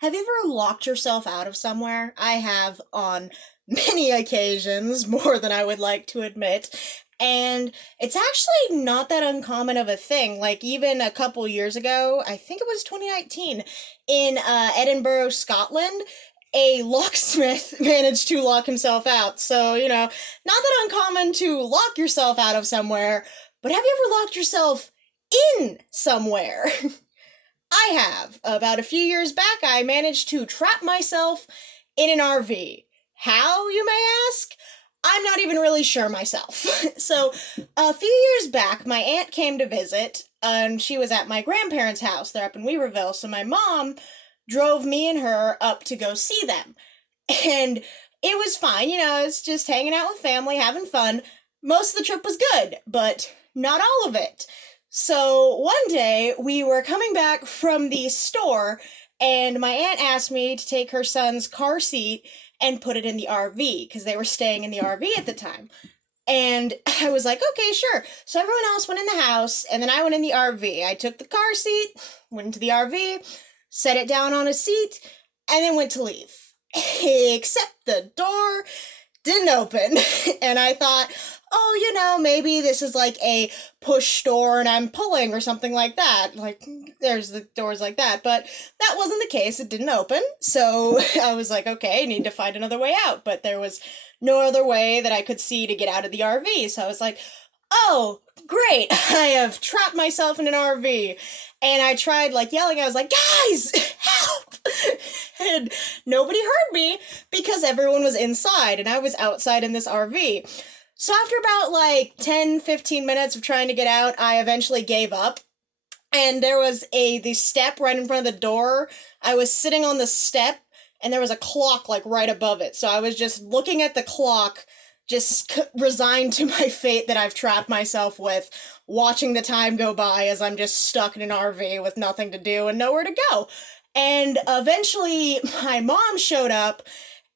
Have you ever locked yourself out of somewhere? I have on many occasions, more than I would like to admit. And it's actually not that uncommon of a thing. Like, even a couple years ago, I think it was 2019, in Edinburgh, Scotland, a locksmith managed to lock himself out. So, not that uncommon to lock yourself out of somewhere, but have you ever locked yourself in somewhere? I have. About a few years back, I managed to trap myself in an RV. How, you may ask? I'm not even really sure myself. So, a few years back, my aunt came to visit, and she was at my grandparents' house. They're up in Weaverville, so my mom drove me and her up to go see them. And it was fine, it's just hanging out with family, having fun. Most of the trip was good, but not all of it. So one day we were coming back from the store, and my aunt asked me to take her son's car seat and put it in the RV because they were staying in the RV at the time. And I was like, okay, sure. So everyone else went in the house, and then I went in the RV. I took the car seat, went into the RV, set it down on a seat, and then went to leave. Except the door didn't open. And I thought, oh, maybe this is like a push door and I'm pulling or something like that. Like, there's the doors like that. But that wasn't the case. It didn't open. So I was like, okay, I need to find another way out. But there was no other way that I could see to get out of the RV. So I was like, oh, great. I have trapped myself in an RV. And I tried like yelling. I was like, guys, help. And nobody heard me because everyone was inside and I was outside in this RV. So after about like 10, 15 minutes of trying to get out, I eventually gave up. And there was the step right in front of the door. I was sitting on the step and there was a clock like right above it. So I was just looking at the clock, just resigned to my fate that I've trapped myself with, watching the time go by as I'm just stuck in an RV with nothing to do and nowhere to go. And eventually my mom showed up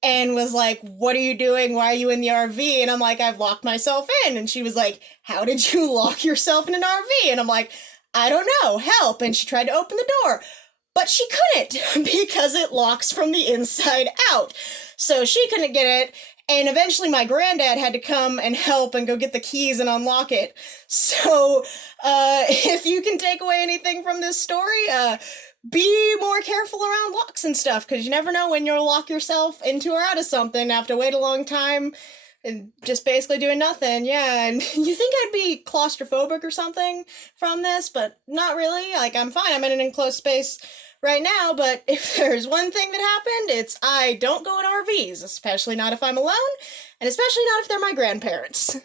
and was like, what are you doing? Why are you in the RV? And I'm like, I've locked myself in. And she was like, how did you lock yourself in an RV? And I'm like, I don't know, help. And she tried to open the door, but she couldn't because it locks from the inside out. So she couldn't get it. And eventually my granddad had to come and help and go get the keys and unlock it. So, if you can take away anything from this story, be more careful around locks and stuff, because you never know when you'll lock yourself into or out of something, have to wait a long time, and just basically doing nothing. Yeah, and you think I'd be claustrophobic or something from this, but not really. Like, I'm fine. I'm in an enclosed space right now, but if there's one thing that happened, it's I don't go in RVs, especially not if I'm alone, and especially not if they're my grandparents.